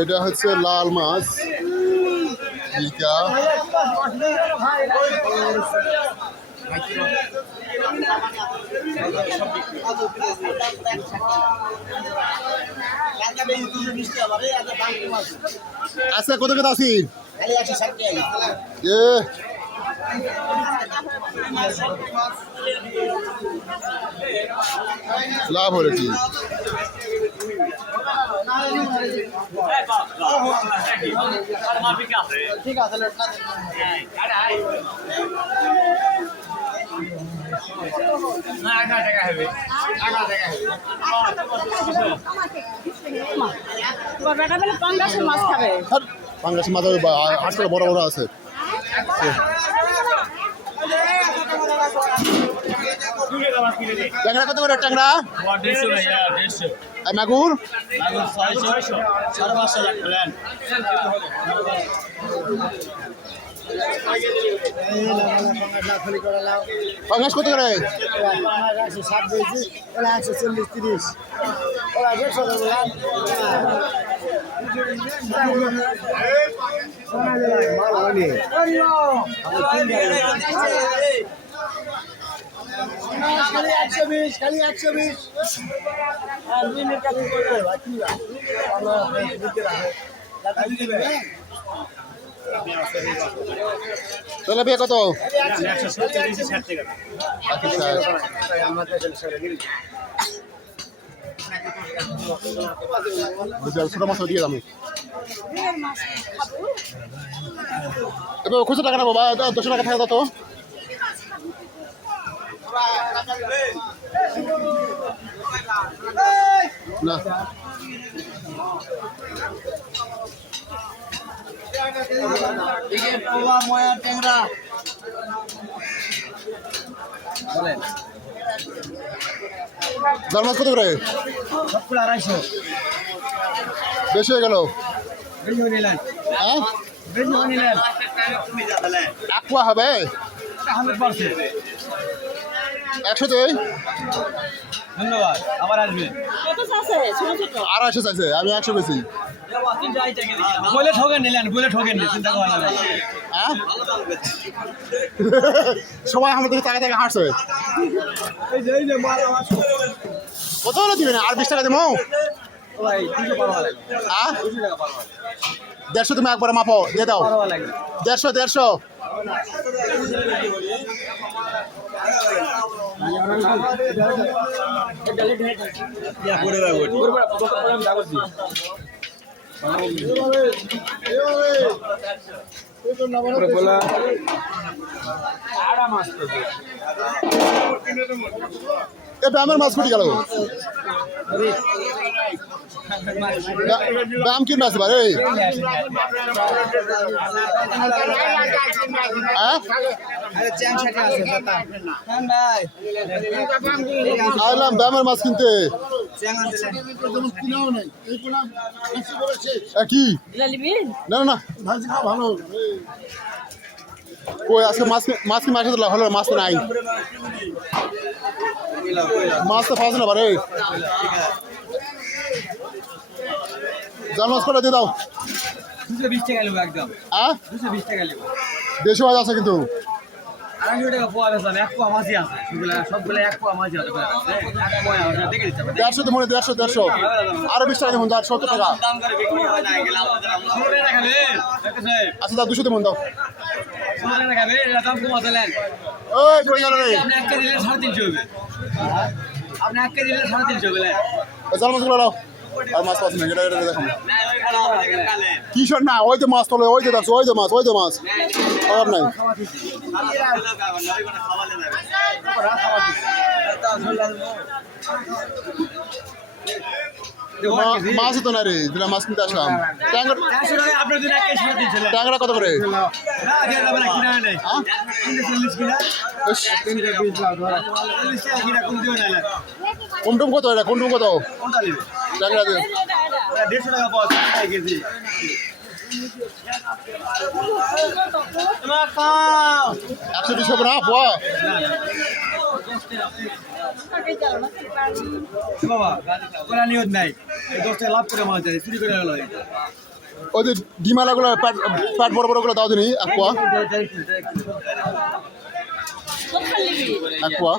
এটা হচ্ছে লাল মাছ ইকা আচ্ছা কত কত আছি লাভ হলো কি ঠিক আছে পাঙ্গাসের মাছ খাবে পাঙ্গাসের মাছ হাঁসটা বড় বড় আছে ট্যাংরা কত করে ট্যাংরা মাগুর পাঙ্গাস কত করে 140-30 খালি 120 আর 2 মিনিট কাছে করে বাকি আমরা দিতে রাখে তাহলে বিয়ে কত 140-60 টাকা ছোট মাছ দিয়ে দামি এবার খুচরো টাকা নেবো বা 200 টাকা থাকে তো না ট্যাংরা জাল মাছ কত করে সবগুলো 250 বেশি হয়ে গেল বেশি নিলেন হ্যাঁ বেশি নিলেন আকোয়া হবে 100% 100তে ধন্যবাদ আবার আসবে কত আছে ছোট ছোট 250 চাইছে আমি 100 বেশি বলে ঠকেন নিলেন বলে ঠকেন চিন্তা করা না হ্যাঁ সবাই আমাদের টাকা টাকা হাঁটছে এই যে মাল আমার কত হলো দিবেন আর 20 টাকা দেবো ভাই 200 পারবা লাগে হ্যাঁ 200 টাকা পারবা 150 তুমি একবারে মাপো দিয়ে দাও পারবা লাগে 150 ইয়া করে দাও করে কত প্রবলেম দাগছি বলা আড়া মাছ তো এ ব্যামের মাছ কুটি গেল ব্যাম কি মাছ বারে হ্যাঁ আইলাম ব্যামের মাছ কিনতে কি না না ভালো কই আজকে মাছ কি মাছ হলো মাছ তো নাই মাছ তো পাওয়া না বারে জাল মাছ করে দিয়ে দাও 220 টাকা লিখো একদম হ্যাঁ 220 টাকা লিখো দেশি মাছ আছে কিন্তু 250 টাকা পোয়া আছে এক পোয়া মাছই আছে সবগুলো এক পোয়া মাছই আছে এক পোয়া আছে দেখে দিচ্ছি 150 তো মনে 150 আরো 20 টাকা দেখুন 70 টাকা দাম করে বিক্রি হয় না গেলে আমাদের রাখাবে আচ্ছা দাও 200 তো মন দাও রাখাবে এটা দাম কমাতেলেন ওই পড়ে গেল রে আপনি এক কেজি দিলে 350 হবে আপনি এক কেজি দিলে 350 হবে জাল মাছগুলো দাও আর মাছ পাচ্ছি না এটা দেখো কিশোর না ওই যে মাছ তোলে ওই যে দেখো ওই যে মাছ খাবার নাই মাছ তো না রে দিলা মাছ কিনতে আসলাম ট্যাংরা কত করে কুমটুম কত এটা কুমটুম কত ট্যাংরা দিয়ে 150 টাকা পাওয়া যায় কেজি 120 হবে না পোয়া বাবা ওরা নিয়ত নাই এই 10 টাকা লাভ করে মাছ যায় চুরি করে গেল ওই যে ডিমালাগুলো প্যাট বড় বড় গুলো দাও দিনি এক পোয়া এক পোয়া